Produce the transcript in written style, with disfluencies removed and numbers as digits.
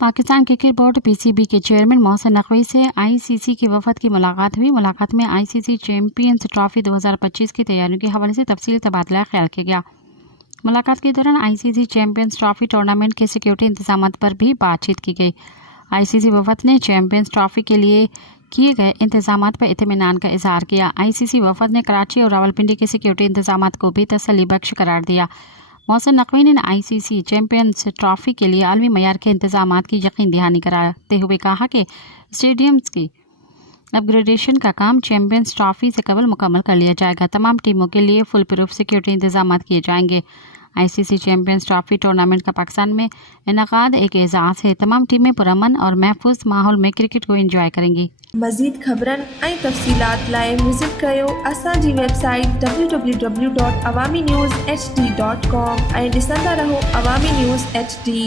Pakistan cricket board PCB के chairman Mohsin Naqvi से ICC के वफद की मुलाकात हुई। मुलाकात में आईसीसी चैंपियंस ट्रॉफी 2025 की तैयारियों के हवाले से तफसीली तबादला ख्याल किया गया। मुलाकात के दौरान आईसीसी चैंपियंस ट्रॉफी टूर्नामेंट के सिक्योरिटी इंतजाम पर भी बातचीत की गई। आईसीसी वफद ने चैंपियंस ट्रॉफी के लिए किए गए इंतजाम पर इत्मीनान का इजहार किया। आईसीसी वफद ने कराची और रावलपिंडी के सिक्योरिटी इंतजाम को भी तसल्ली बख्श करार दिया। मोहसिन नकवी ने आईसीसी चैंपियंस ट्रॉफी के लिए आलमी मयार के इंतजाम की यकीन दहानी कराते हुए कहा कि स्टेडियम्स की अपग्रेडेशन का काम चैंपियंस ट्रॉफी से कबल मुकम्मल कर लिया जाएगा। तमाम टीमों के लिए फुल प्रूफ सिक्योरिटी इंतजाम किए जाएंगे। आईसीसी चैंपियंस ट्रॉफी टूर्नामेंट का पाकिस्तान में इनेकाद एक एजाज़ है। तमाम टीमें पुरअमन और महफूज माहौल में क्रिकेट को एंजॉय करेंगी। मज़ीद ख़बरन ऐं तफ़सीलात लाइ विज़िट कयो असांजी वेबसाइट www.awamiNewsHD.com ऐं ॾिसंदा रहो अवामी न्यूज़ HD।